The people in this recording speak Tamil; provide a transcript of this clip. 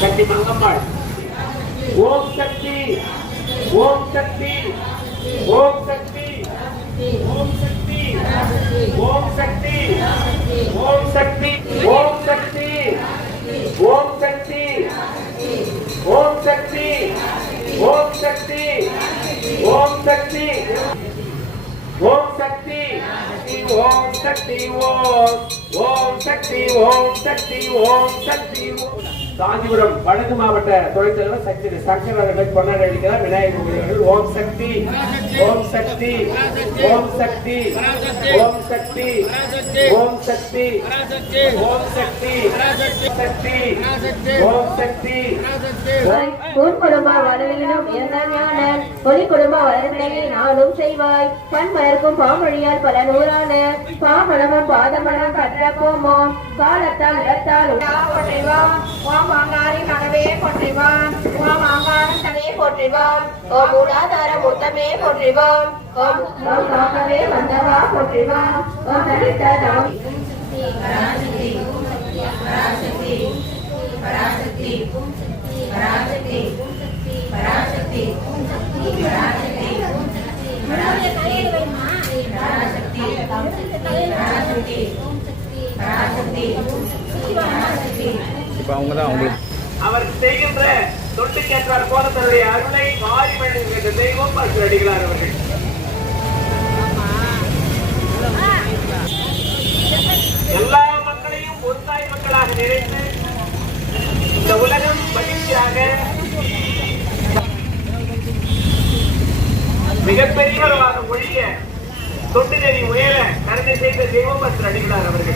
சக்தி மங்கம்மாள் ஓம் சக்தி ஓம் சக்தி ஓம் சக்தி ஓம் சக்தி ஓம் சக்தி ஓம் சக்தி. ஓம் சக்தி ஓம் ஓம் சக்தி ஓம் சக்தி ஓம் சக்தி. காஞ்சிபுரம் வடக்கு மாவட்ட தொழிற்சலைவர் சக்தி சங்கர் அவர்கள் கொண்டாடி விநாயகர் கோவில் ஓம் சக்தி ஓம் சக்தி ஓம் சக்தி ஓம் சக்தி ஓம் சக்தி ஓம் சக்தி சக்தி ஓம் சக்தி. உன் குடும்ப ஒளி குடும்ப வளர்களை நாளும் செய்வாய். பண் மலர்க்கும் பாமொழியால் பல நூறான பாமணமும் பாதமணம் கற்ற போமோ காலத்தால் இடத்தால் போற்றிவான் ஓம் மாங்காரி மனவே போற்றிவான் ஓம் மாங்காரம் தனே போற்றிவான் ஓம் மூலாதார முத்தமே போற்றிவான் ஓம் ஓம் காக்கவே வந்தவா போற்றிவான் ஓம் தனித்த தவம் இப்போ அவங்க தான் அவங்களுக்கு அவர் செய்கின்ற தொட்டுக்கேற்றார் போல தன்னுடைய அருளை மாறி வழங்குகின்ற தெய்வம் பரிசு அடிகளார் அவர்கள். மிகப்பெரியவர்களாக ஒழிய தொண்டு நெறி உயர கருணை செய்த தெய்வம் பரிசு அடிகளார் அவர்கள்.